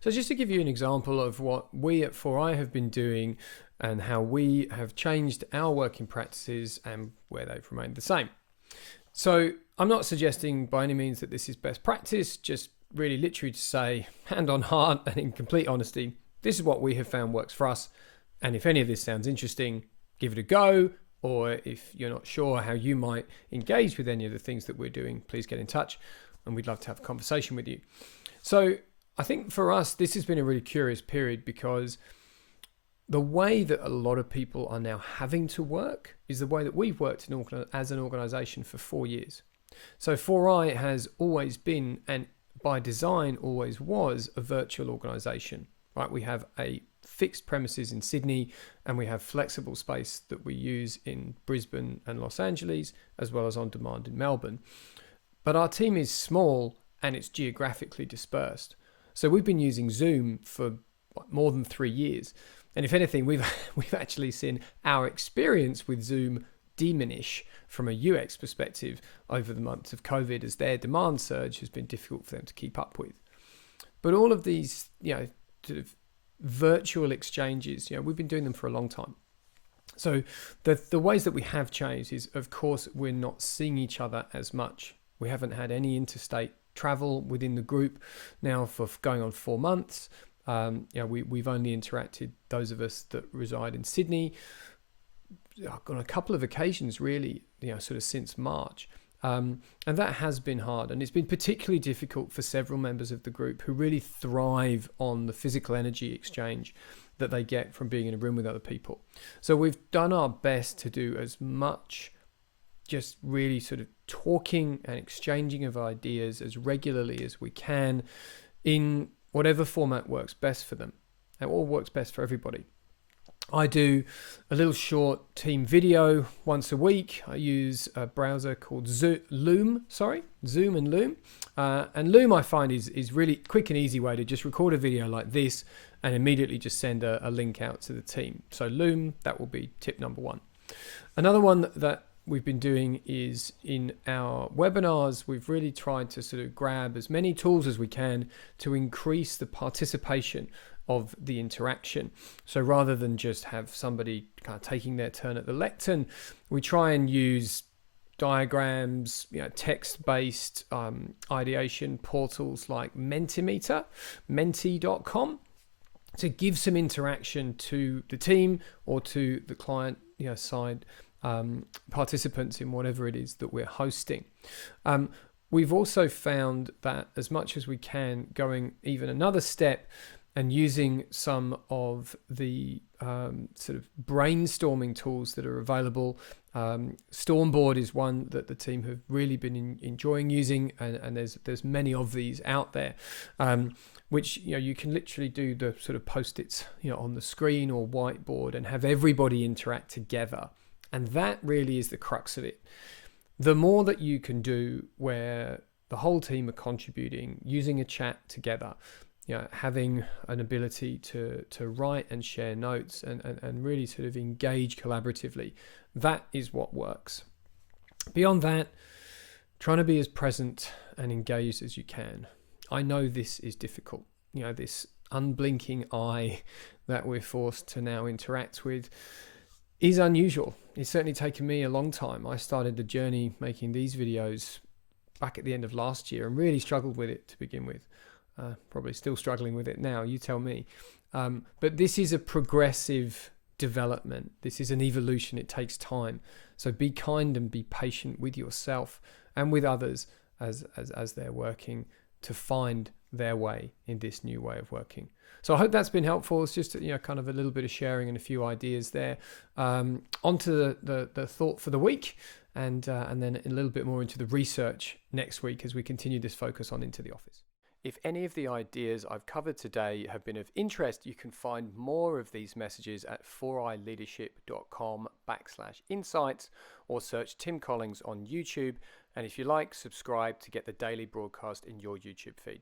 So just to give you an example of what we at 4i have been doing and how we have changed our working practices and where they've remained the same. So I'm not suggesting by any means that this is best practice, just really literally to say, hand on heart and in complete honesty, this is what we have found works for us. And if any of this sounds interesting, give it a go. Or if you're not sure how you might engage with any of the things that we're doing, please get in touch and we'd love to have a conversation with you. So I think for us, this has been a really curious period because the way that a lot of people are now having to work is the way that we've worked as an organization for 4 years. So 4i has always been, and by design always was, a virtual organization, right? We have a fixed premises in Sydney and we have flexible space that we use in Brisbane and Los Angeles, as well as on demand in Melbourne. But our team is small and it's geographically dispersed. So we've been using Zoom for more than 3 years. And if anything, we've actually seen our experience with Zoom diminish from a UX perspective over the months of COVID, as their demand surge has been difficult for them to keep up with. But all of these, sort of virtual exchanges, we've been doing them for a long time. So the ways that we have changed is, of course, we're not seeing each other as much. We haven't had any interstate travel within the group now for going on 4 months. We've only interacted, those of us that reside in Sydney, on a couple of occasions really, sort of since March. And that has been hard, and it's been particularly difficult for several members of the group who really thrive on the physical energy exchange that they get from being in a room with other people. So we've done our best to do as much just really sort of talking and exchanging of ideas as regularly as we can in whatever format works best for them and what works best for everybody. I do a little short team video once a week. I use a browser called Loom and Loom. And Loom I find is really quick and easy way to just record a video like this and immediately just send a link out to the team. So Loom, that will be tip number 1. Another one that we've been doing is in our webinars, we've really tried to sort of grab as many tools as we can to increase the participation of the interaction. So rather than just have somebody kind of taking their turn at the lectern, we try and use diagrams, text-based ideation portals like Mentimeter, menti.com, to give some interaction to the team or to the client side participants in whatever it is that we're hosting. We've also found that as much as we can, going even another step and using some of the sort of brainstorming tools that are available. Stormboard is one that the team have really been enjoying using, and there's many of these out there, which you can literally do the sort of post-its on the screen or whiteboard and have everybody interact together. And that really is the crux of it. The more that you can do where the whole team are contributing, using a chat together, having an ability to write and share notes and really sort of engage collaboratively, that is what works. Beyond that, trying to be as present and engaged as you can. I know this is difficult. This unblinking eye that we're forced to now interact with is unusual. It's certainly taken me a long time. I started the journey making these videos back at the end of last year and really struggled with it to begin with. Probably still struggling with it now, you tell me. But this is a progressive development. This is an evolution. It takes time. So be kind and be patient with yourself and with others as they're working to find their way in this new way of working. So I hope that's been helpful. It's just kind of a little bit of sharing and a few ideas there. Onto the thought for the week, and then a little bit more into the research next week as we continue this focus on Into the Office. If any of the ideas I've covered today have been of interest, you can find more of these messages at 4ileadership.com/insights or search Tim Collings on YouTube. And if you like, subscribe to get the daily broadcast in your YouTube feed.